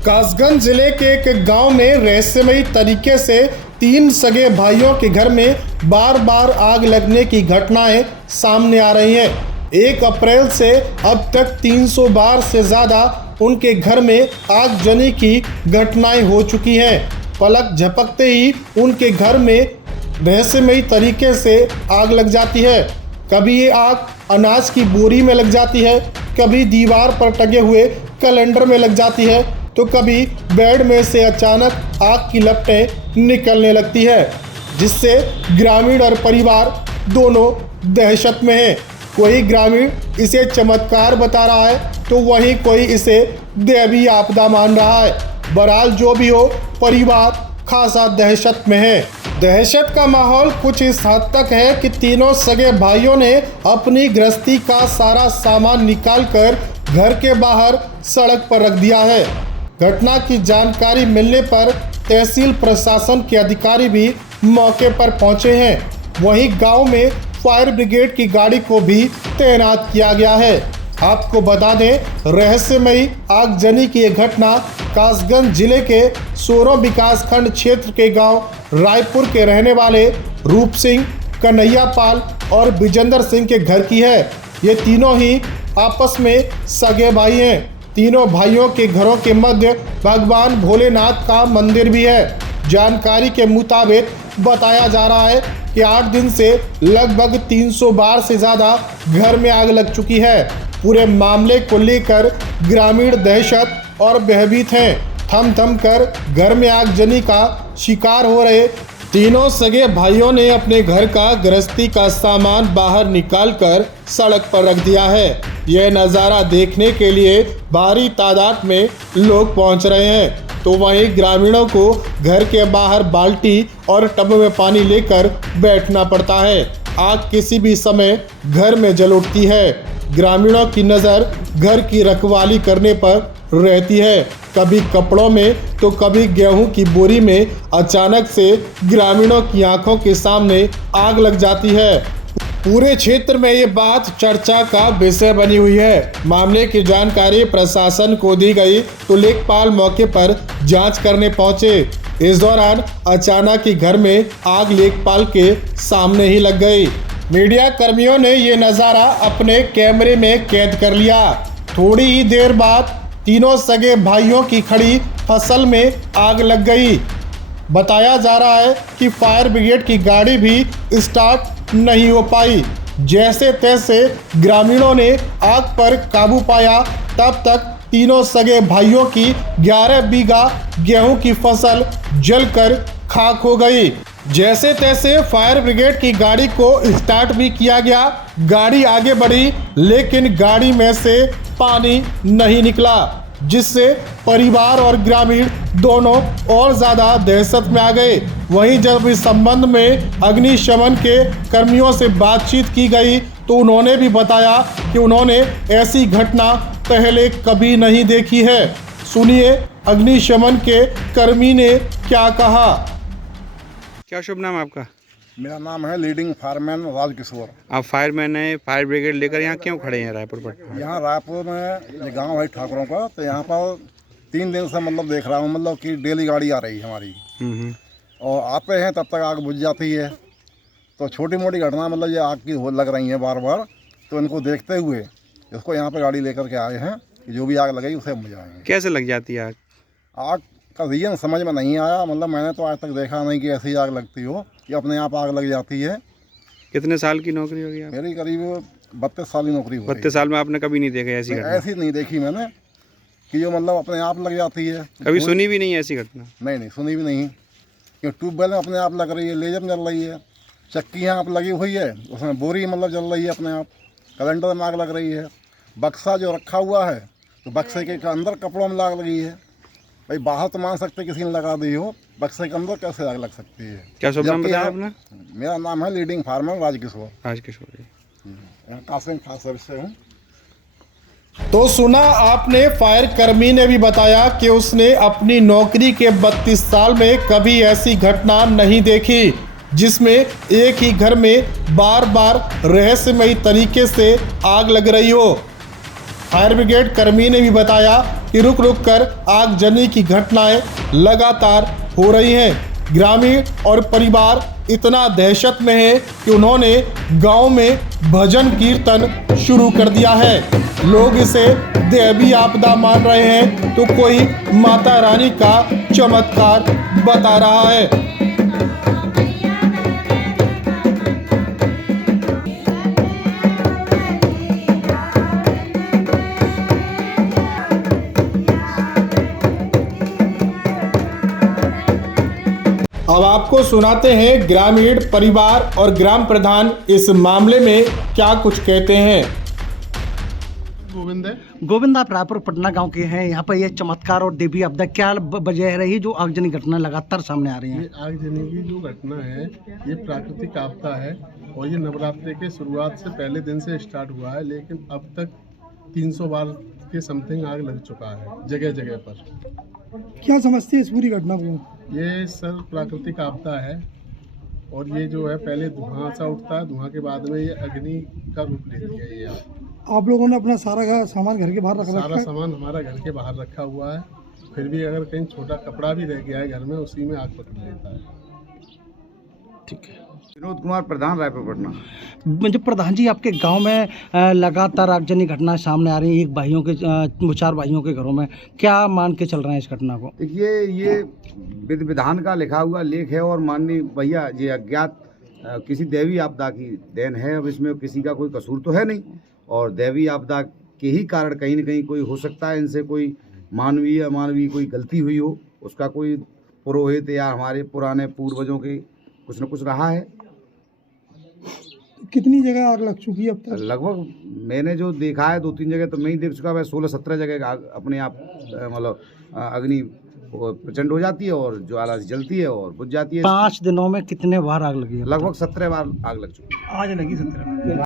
कासगंज जिले के एक गांव में रहस्यमयी तरीके से 3 सगे भाइयों के घर में बार बार आग लगने की घटनाएं सामने आ रही हैं। 1 अप्रैल से अब तक 300 बार से ज़्यादा उनके घर में आगजनी की घटनाएं हो चुकी हैं। पलक झपकते ही उनके घर में रहस्यमयी तरीके से आग लग जाती है। कभी ये आग अनाज की बोरी में लग जाती है, कभी दीवार पर टंगे हुए कैलेंडर में लग जाती है, तो कभी बेड में से अचानक आग की लपटें निकलने लगती है, जिससे ग्रामीण और परिवार दोनों दहशत में हैं। कोई ग्रामीण इसे चमत्कार बता रहा है तो वहीं कोई इसे दैवीय आपदा मान रहा है। बहरहाल जो भी हो, परिवार खासा दहशत में है। दहशत का माहौल कुछ इस हद तक है कि तीनों सगे भाइयों ने अपनी गृहस्थी का सारा सामान निकालकर घर के बाहर सड़क पर रख दिया है। घटना की जानकारी मिलने पर तहसील प्रशासन के अधिकारी भी मौके पर पहुंचे हैं। वहीं गांव में फायर ब्रिगेड की गाड़ी को भी तैनात किया गया है। आपको बता दें, रहस्यमयी आगजनी की यह घटना कासगंज जिले के सोरों विकासखंड क्षेत्र के गांव रायपुर के रहने वाले रूप सिंह, कन्हैया पाल और विजेंद्र सिंह के घर की है। ये तीनों ही आपस में सगे भाई हैं। तीनों भाइयों के घरों के मध्य भगवान भोलेनाथ का मंदिर भी है। जानकारी के मुताबिक बताया जा रहा है कि 8 दिन से लगभग 300 बार से ज़्यादा घर में आग लग चुकी है। पूरे मामले को लेकर ग्रामीण दहशत और भयभीत हैं। थम थम कर घर में आगजनी का शिकार हो रहे तीनों सगे भाइयों ने अपने घर का गृहस्थी का सामान बाहर निकालकर सड़क पर रख दिया है। यह नज़ारा देखने के लिए भारी तादाद में लोग पहुंच रहे हैं, तो वहीं ग्रामीणों को घर के बाहर बाल्टी और टब में पानी लेकर बैठना पड़ता है। आग किसी भी समय घर में जल उठती है। ग्रामीणों की नज़र घर की रखवाली करने पर रहती है। कभी कपड़ों में तो कभी गेहूं की बोरी में अचानक से ग्रामीणों की आंखों के सामने आग लग जाती है। पूरे क्षेत्र में ये बात चर्चा का विषय बनी हुई है। मामले की जानकारी प्रशासन को दी गई तो लेखपाल मौके पर जांच करने पहुंचे। इस दौरान अचानक ही घर में आग लेखपाल के सामने ही लग गई। मीडिया कर्मियों ने ये नज़ारा अपने कैमरे में कैद कर लिया। थोड़ी ही देर बाद तीनों सगे भाइयों की खड़ी फसल में आग लग गई। बताया जा रहा है कि फायर ब्रिगेड की गाड़ी भी स्टार्ट नहीं हो पाई। जैसे तैसे ग्रामीणों ने आग पर काबू पाया। तब तक तीनों सगे भाइयों की 11 बीघा गेहूं की फसल जलकर खाक हो गई। जैसे तैसे फायर ब्रिगेड की गाड़ी को स्टार्ट भी किया गया। गाड़ी आगे बढ़ी, लेकिन गाड़ी में से पानी नहीं निकला, जिससे परिवार और ग्रामीण दोनों और ज़्यादा दहशत में आ गए। वहीं जब इस संबंध में अग्निशमन के कर्मियों से बातचीत की गई तो उन्होंने भी बताया कि उन्होंने ऐसी घटना पहले कभी नहीं देखी है। सुनिए अग्निशमन के कर्मी ने क्या कहा। क्या शुभ नाम है आपका? मेरा नाम है लीडिंग फायरमैन राजकिशोर। आप फायरमैन है, फायर ब्रिगेड लेकर यहाँ क्यों खड़े हैं रायपुर पर? यहाँ रायपुर में ये गांव है ठाकुरों का, तो यहाँ पर 3 दिन से मतलब देख रहा हूँ मतलब कि डेली गाड़ी आ रही है हमारी, और आते हैं तब तक आग बुझ जाती है। तो छोटी मोटी घटना मतलब ये आग की हो लग रही हैं बार बार, तो इनको देखते हुए इसको यहाँ पर गाड़ी लेकर के आए हैं कि जो भी आग लगेगी उसे बुझाएंगे। कैसे लग जाती है आग? आग का रीजन समझ में नहीं आया। मतलब मैंने तो आज तक देखा नहीं कि ऐसी आग लगती हो कि अपने आप आग लग जाती है। कितने साल की नौकरी होगी आप? मेरी करीब 32 साल की नौकरी हुई। 32 साल में आपने कभी नहीं देखा ऐसी घटना? ऐसी नहीं देखी मैंने कि जो मतलब अपने आप लग जाती है। कभी सुनी भी नहीं ऐसी घटना? नहीं सुनी भी नहीं। कि ट्यूबवेल में अपने आप लग रही है, लेजर जल रही है, चक्की यहाँ आप लगी हुई है, उसमें बोरी मतलब जल रही है अपने आप, कैलेंडर में आग लग रही है, बक्सा जो रखा हुआ है तो बक्से के अंदर कपड़ों में आग लगी है। भाई बाहर तो मान सकते किसी ने लगा दी हो, बक्से के अंदर कैसे आग लग सकती है? क्या शुभ नाम बताया आपने? मेरा नाम है लीडिंग फार्मर राजकिशोर। राजकिशोर कासिम खास सर्विस से हूँ। तो सुना आपने, फायर कर्मी ने भी बताया कि उसने अपनी नौकरी के 32 साल में कभी ऐसी घटना नहीं देखी, जिसमें एक ही घर में बार बार रहस्यमयी तरीके से आग लग रही हो। फायर ब्रिगेड कर्मी ने भी बताया कि रुक रुक कर आगजनी की घटनाएं लगातार हो रही हैं। ग्रामीण और परिवार इतना दहशत में है कि उन्होंने गांव में भजन कीर्तन शुरू कर दिया है। लोग इसे दैवीय आपदा मान रहे हैं तो कोई माता रानी का चमत्कार बता रहा है। अब आपको सुनाते हैं ग्रामीण परिवार और ग्राम प्रधान इस मामले में क्या कुछ कहते हैं। गोविंद, आप रायपुर पटना गांव के हैं। यहाँ पर ये चमत्कार और देवी आपदा क्या वजह रही जो आगजनी घटना लगातार सामने आ रही है? ये आगजनी की जो घटना है ये प्राकृतिक आपदा है और ये नवरात्रि के शुरुआत से पहले दिन से स्टार्ट हुआ है, लेकिन अब तक 300 बार के समथिंग आग लग चुका है जगह जगह पर। क्या समझते हैं इस पूरी घटना को? ये सर प्राकृतिक आपदा है और ये जो है पहले धुआं सा उठता है, धुआं के बाद में ये अग्नि का रूप लेती है। ये आप लोगों ने अपना सारा सामान घर के बाहर रखा है? सारा सामान हमारा घर के बाहर रखा हुआ है, फिर भी अगर कहीं छोटा कपड़ा भी रह गया है घर में उसी में आग पकड़ लेता है। ठीक है। विनोद कुमार प्रधान, रायपुर पटना। मुझे प्रधान जी, आपके गांव में लगातार आगजनी घटनाएं सामने आ रही हैं, एक भाइयों के 4 भाइयों के घरों में, क्या मान के चल रहे हैं इस घटना को? देखिए, ये विधि विधान का लिखा हुआ लेख है और माननीय भैया ये अज्ञात किसी दैवी आपदा की देन है। अब इसमें किसी का कोई कसूर तो है नहीं और दैवी आपदा के ही कारण कहीं न कहीं कोई हो सकता है इनसे कोई मानवीय अमानवीय कोई गलती हुई हो, उसका कोई पुरोहित या हमारे पुराने पूर्वजों के कुछ न कुछ रहा है। कितनी जगह आग लग चुकी है अब तक? लगभग मैंने जो देखा है 2-3 जगह तो मैं ही देख चुका है। 16-17 जगह अपने आप मतलब अग्नि प्रचंड हो जाती है और ज्वाला जलती है और बुझ जाती है। 5 दिनों में कितने बार आग लगी है? लगभग 17 बार आग लग चुकी है। आज लगी 17 बार।